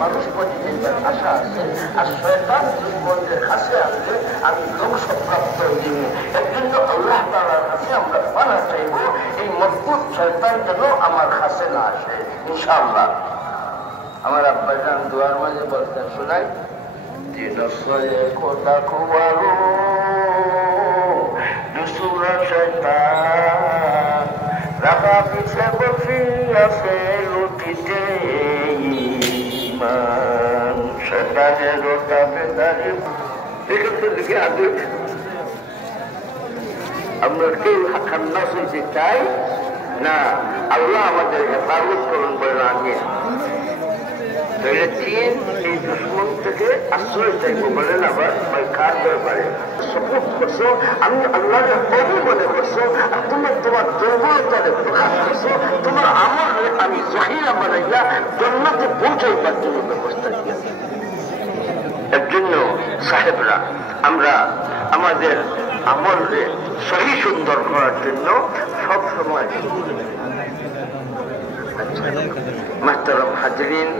মানুষ প্রতিদিনের আশা আছে আর শয়তান জীবনের কাছে আসলে আমি ধ্বংসপ্রাপ্ত হইনি। এর জন্য আল্লাহ তাআলার কাছে আমরা পানা চাইব এই মজবুত শয়তান যেন আমার কাছে না আসে ইনশাআল্লাহ। আমার আব্বাজান দোয়ার মাঝে বলতেন শোনাই যে নসয়ে কোথা কুয়ারো দুসুরা শয়তান রাখা পিছে বসিয়াছে লুটিতে ইমান শয়তানের রোটা বেদারি এক্ষেত্রে লিখে আগে আমরা কেউ খান্নাস হইতে চাই না। আল্লাহ আমাদের হেফাজত করুন বলে আগে চীন এই দুশ্মন থেকে আশ্রয় চাইবো বলেন আবার কার ব্যাপারে সপোর্ট করছো আমি আল্লাহ কবি মনে করছো আর তোমার দুর্বলতারে প্রকাশ করছো তোমার আমল আমি জহিরা বানাইয়া জন্মতে পৌঁছাইবার জন্য ব্যবস্থা দিয়েছি। এর জন্য সাহেবরা আমরা আমাদের আমলকে সহি সুন্দর করার জন্য সবসময় মাহতারাম হাজরিন